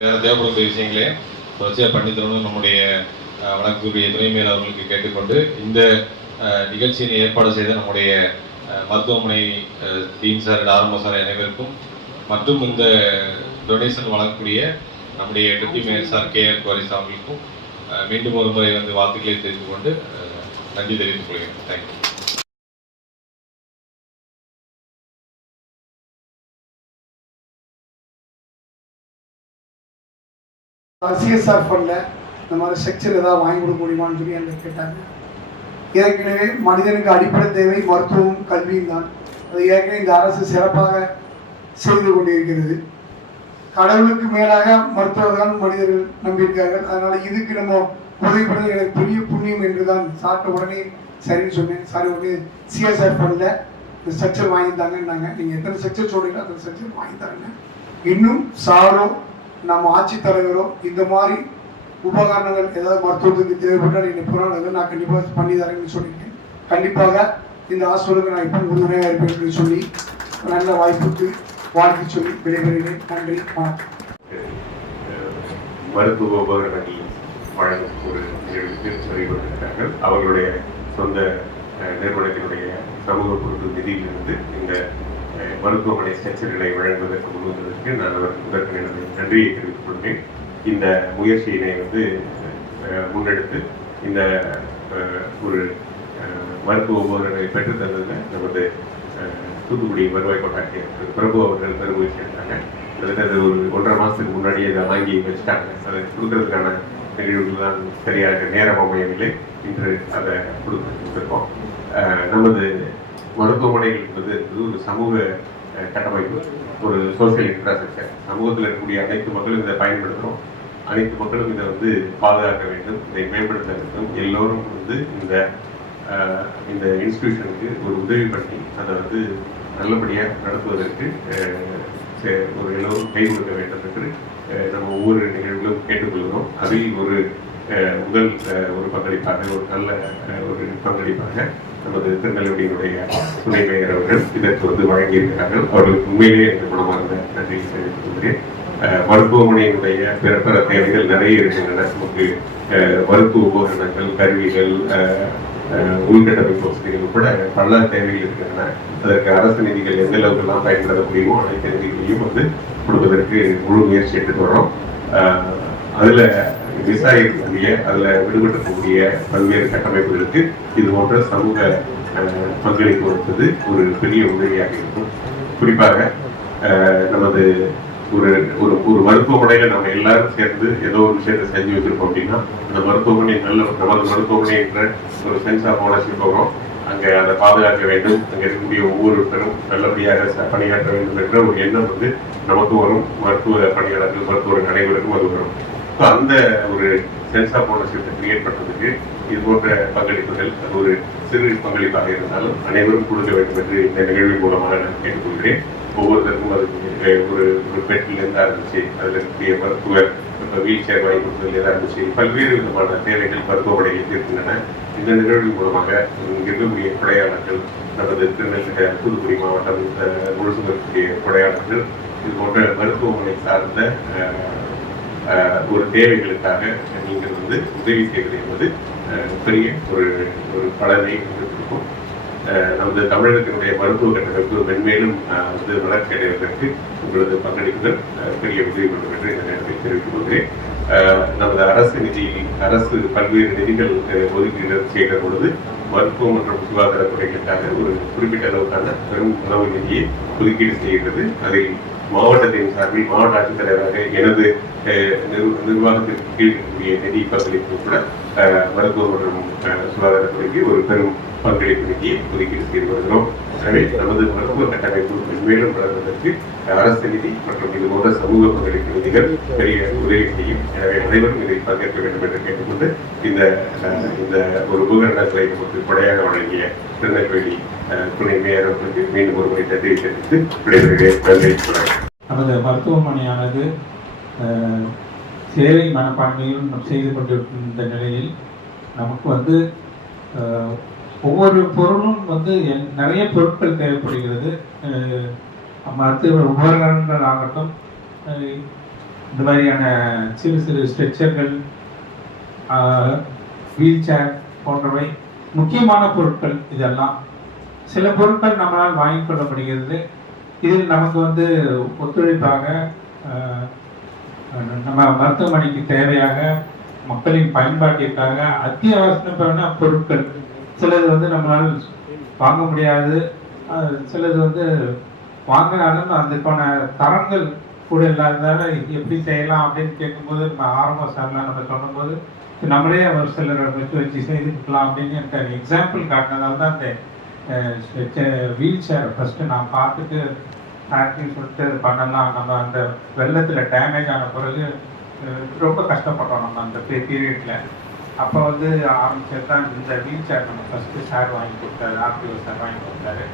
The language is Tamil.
வேறு தேவைப்படுகிற விஷயங்களே தொடர்ச்சியாக பண்ணித்தரணும் நம்முடைய அஹ், வணக்கத்துக்குரிய துணைமையர் அவர்களுக்கு கேட்டுக்கொண்டு இந்த அஹ், நிகழ்ச்சியின் ஏற்பாடு செய்த நம்முடைய மருத்துவமனை அஹ், டீன் சார் ஆரம்ப சார் அனைவருக்கும் மற்றும் இந்த டொனேஷன் வழங்கக்கூடிய நம்முடைய deputy mayor sir K R queries அவர்களுக்கும் மீண்டும் ஒரு முறை வந்து வாழ்த்துக்களை தெரிந்து கொண்டு நன்றி தெரிவித்துக் கொள்கிறேன். தேங்க்யூ சிஎஸ்ஆர் ஃபண்டில் இந்த மாதிரி ஸ்ட்ரக்சர் ஏதாவது வாங்கி கொடுக்க முடியுமான்னு சொல்லி என்ன கேட்டாங்க. ஏற்கனவே மனிதனுக்கு அடிப்படை தேவை மருத்துவம் கல்வியும் தான். அது ஏற்கனவே இந்த அரசு சிறப்பாக செய்து கொண்டிருக்கிறது. கடவுளுக்கு மேலாக மருத்துவர்கள் மனிதர்கள் நம்பியிருக்கார்கள் அதனால் இதுக்கு நம்ம உதவி பண்ணது எனக்கு பெரிய புண்ணியம் என்று தான் சாப்பிட்ட உடனே சரின்னு சொன்னேன். சாரி உடனே சிஎஸ்ஆர் ஃபண்டில் இந்த ஸ்ட்ரக்சர் வாங்கி தாங்கன்னாங்க நீங்கள் எத்தனை ஸ்ட்ரக்சர் சொல்கிறீங்களோ அந்த ஸ்ட்ரக்சர் வாங்கி தரேங்க இன்னும் சாரோ நம்ம ஆட்சித்தலைவரோ இந்த மாதிரி உபகரணங்கள் ஏதாவது மருத்துவத்துக்கு தேவைப்பட்டால் நீங்கள் புறாணங்கள் நான் கண்டிப்பாக பண்ணி தரேன்னு சொல்லியிருக்கேன் கண்டிப்பாக இந்த ஹாஸ்பிட்டலுக்கு நான் இப்போ உறுதுணையாக இருப்பேன் சொல்லி நல்ல வாய்ப்புக்கு வாழ்த்து சொல்லி விடைபெறுகிறேன். நன்றி வணக்கம். மருத்துவ உபகரணங்கள் வழங்கும் ஒரு நிகழ்வுக்கு அவர்களுடைய சொந்த நிறுவனத்தினுடைய சமூக பொறுப்பு நிதியிலிருந்து இந்த மருத்துவமனை ஸ்ட்ரக்சர்களை வழங்குவதற்கு முன்வந்ததற்கு நான் அவருக்கு முதற்கு எனது நன்றியை தெரிவித்துக் கொள்கிறேன். இந்த முயற்சியினை வந்து முன்னெடுத்து இந்த ஒரு மருத்துவ உபகரணங்களை பெற்றுத் தந்ததில் நமது அஹ், தூத்துக்குடி வருவாய் கோட்டாட்சியர் பிரபு அவர்கள் பெருமுயற்சி எடுத்தாங்க. கிட்டத்தட்ட அது ஒரு ஒன்றரை மாதத்துக்கு முன்னாடி அதை வாங்கி வச்சுட்டாங்க. அதை கொடுக்கறதுக்கான நிகழ்வுகள் தான் சரியாக நேரம் அமையவில்லை. இன்று அதை கொடுத்து கொடுத்துருக்கோம் நமது மருத்துவமனைகள் என்பது இது ஒரு சமூக கட்டமைப்பு ஒரு சோசியல் இன்ஃப்ராஸ்ட்ரக்சர் சமூகத்தில் இருக்கக்கூடிய அனைத்து மக்களும் இதை பயன்படுத்துகிறோம் அனைத்து மக்களும் இதை வந்து பாதுகாக்க வேண்டும் இதை மேம்படுத்த வேண்டும். எல்லோரும் வந்து இந்த இந்த இன்ஸ்டிடியூஷனுக்கு ஒரு உதவி பண்ணி அதை வந்து நல்லபடியாக நடத்துவதற்கு சே- ஒரு எல்லோரும் கை கொடுக்க வேண்டும் என்று நம்ம ஒவ்வொரு நிகழ்வுகளும் கேட்டுக்கொள்கிறோம். அதில் ஒரு முதல் ஒரு பங்களிப்பாக ஒரு நல்ல ஒரு பங்களிப்பாக நமது திருநெல்வேலியினுடைய துணை மேயர் அவர்கள் இதற்கு வந்து வழங்கியிருக்கிறார்கள். அவர்களுக்கு உண்மையிலேயே எனக்கு மனமார்ந்த நன்றியை தெரிவித்துக் கொள்கிறேன். மருத்துவமனையினுடைய பிற பிற தேவைகள் நிறைய இருக்கின்றன. நமக்கு மருத்துவ உபகரணங்கள் கருவிகள் உள்கட்டமைப்பு வசதிகள் உட்பட பல தேவைகள் இருக்கின்றன. அதற்கு அரசு நிதிகள் எந்த அளவுக்கெல்லாம் பயன்படுத்த முடியுமோ அனைத்து நிதிகளையும் வந்து கொடுப்பதற்கு முழு முயற்சி எடுத்து வரோம் அதில் அதுல விவசாயிகளுடைய அதுல விடுபட்டக்கூடிய பல்வேறு கட்டமைப்புகளுக்கு இது போன்ற சமூக பங்களிப்பு கொடுப்பது ஒரு பெரிய உதவியாக இருக்கும். குறிப்பாக நமது ஒரு ஒரு ஒரு மருத்துவமனையில நம்ம எல்லாரும் சேர்ந்து ஏதோ ஒரு விஷயத்தை செஞ்சு வச்சிருக்கோம் அப்படின்னா அந்த மருத்துவமனை நல்ல நமது மருத்துவமனை என்ற ஒரு சென்ஸ் ஆஃப் ஓனர்ஷிப் வரும் அங்க அதை பாதுகாக்க வேண்டும். அங்க இருக்கக்கூடிய ஒவ்வொருத்தரும் நல்லபடியாக பணியாற்ற வேண்டும் என்ற ஒரு எண்ணம் வந்து நமக்கு வரும். மருத்துவ பணியாளர்கள் மருத்துவ அனைவருக்கும் அது வரும். ஸோ அந்த ஒரு சென்ஸ் ஆஃப் ஓனர்ஷிப்பை கிரியேட் பண்ணுறதுக்கு இது போன்ற பங்களிப்புகள் அது ஒரு சிறு பங்களிப்பாக இருந்தாலும் அனைவரும் கொடுக்க வேண்டும் என்று இந்த நிகழ்வின் மூலமாக நான் கேட்டுக்கொள்கிறேன். ஒவ்வொருத்தருக்கும் அது ஒரு ஒரு பெட்டில் இருந்து ஆரம்பிச்சு அதில் இருக்கக்கூடிய மருத்துவர் இப்போ வீல் சேர் வாங்கி கொடுத்ததுல ஆரம்பிச்சு பல்வேறு விதமான தேவைகள் மருத்துவமனையில் இருக்கின்றன. இந்த நிகழ்வின் மூலமாக இருக்கக்கூடிய கொடையாளர்கள் நமது திருநெல்வேலி தூத்துக்குடி மாவட்டம் அஹ், முழுசும் இருக்கக்கூடிய கொடையாளர்கள் இது போன்ற மருத்துவமனை சார்ந்த ஒரு தேவைகளுக்காக நீங்கள் வந்து உதவி செய்வது என்பது பெரிய ஒரு ஒரு பலனை இருக்கும் அஹ், நமது தமிழகத்தினுடைய மருத்துவ கட்டமைப்பு மென்மேலும் வந்து வளர்ச்சி அடைவதற்கு உங்களது பங்களிப்புகள் அஹ், பெரிய உதவி வேண்டும் என்று இந்த நேரத்தில் தெரிவித்துக் கொள்கிறேன். நமது அரசு நிதி அரசு பல்வேறு நிதிகள் அஹ், ஒதுக்கீடு செய்கிற பொழுது மருத்துவம் மற்றும் சுகாதார துறைகளுக்காக ஒரு குறிப்பிட்ட அளவுக்கான பெரும் உணவு நிதியை ஒதுக்கீடு செய்கிறது அதில் மாவட்டத்தின் சார்பில் மாவட்ட ஆட்சித்தலைவராக எனது அஹ், நிர்வாகத்திற்கு கீழ் இருக்கக்கூடிய நிதி பங்களிப்பு கூட அஹ், மற்றும் அஹ், சுகாதாரத்துறைக்கு ஒரு பெரும் பங்களிப்பு நிதியை ஒதுக்கீடு செய்து வருகிறோம் எனவே நமது மருத்துவ கட்டமைப்பு மென்மேலும் வளர்வதற்கு அரசு நிதி மற்றும் இது போன்ற சமூக பங்களிப்பு நிதிகள் பெரிய உதவி செய்யும் எனவே அனைவரும் இதில் பங்கேற்க வேண்டும் என்று கேட்டுக்கொண்டு இந்த இந்த ஒரு உபகரணங்களை நமக்கு கொடையாக வழங்கிய திருநெல்வேலி துணை மேயர் அவர்களுக்கு மீண்டும் ஒரு முறை நன்றி தெரிவித்து விடைபெறுகிறேன். நன்றி. நமது மருத்துவமனையானது சேவை மனப்பான்மையும் செய்து கொண்டிருக்கின்ற நிலையில் நமக்கு வந்து ஒவ்வொரு பொருளும் வந்து நிறைய பொருட்கள் தேவைப்படுகிறது. மருத்துவ உபகரணங்கள் ஆகட்டும் இந்த மாதிரியான சிறு சிறு ஸ்ட்ரெச்சர்கள் வீல் சேர் போன்றவை முக்கியமான பொருட்கள் இதெல்லாம். சில பொருட்கள் நம்மளால் வாங்கிக் கொள்ள முடிகிறது இதில் நமக்கு வந்து ஒத்துழைப்பாக நம்ம மருத்துவமனைக்கு தேவையாக மக்களின் பயன்பாட்டிற்காக அத்தியாவசியமான பொருட்கள் சிலது வந்து நம்மளால் வாங்க முடியாது. சிலது வந்து வாங்கினாலும் அதுக்கான தரங்கள் கூட இல்லாததால எப்படி செய்யலாம் அப்படின்னு கேட்கும்போது நம்ம ஆரம்ப சார்லாம் நம்ம சொல்லும்போது நம்மளே ஒரு சிலரை வச்சு வச்சு செய்துக்கலாம் அப்படின்னு எனக்கு எக்ஸாம்பிள் காட்டினதால தான் அந்த வீல் சேர் ஃபஸ்ட்டு நான் பார்த்துட்டு ஆக்டிங் சொல்லிட்டு பண்ணலாம். நம்ம அந்த வெள்ளத்தில் டேமேஜ் ஆன பிறகு ரொம்ப கஷ்டப்பட்டோம் நம்ம அந்த பீரியடில் அப்போ வந்து ஆரம்பிச்சது தான் இந்த வீல் சேர் நம்ம ஃபஸ்ட்டு சார் வாங்கி கொடுத்தாரு ஆர்டிஓ சார் வாங்கி கொடுத்தாரு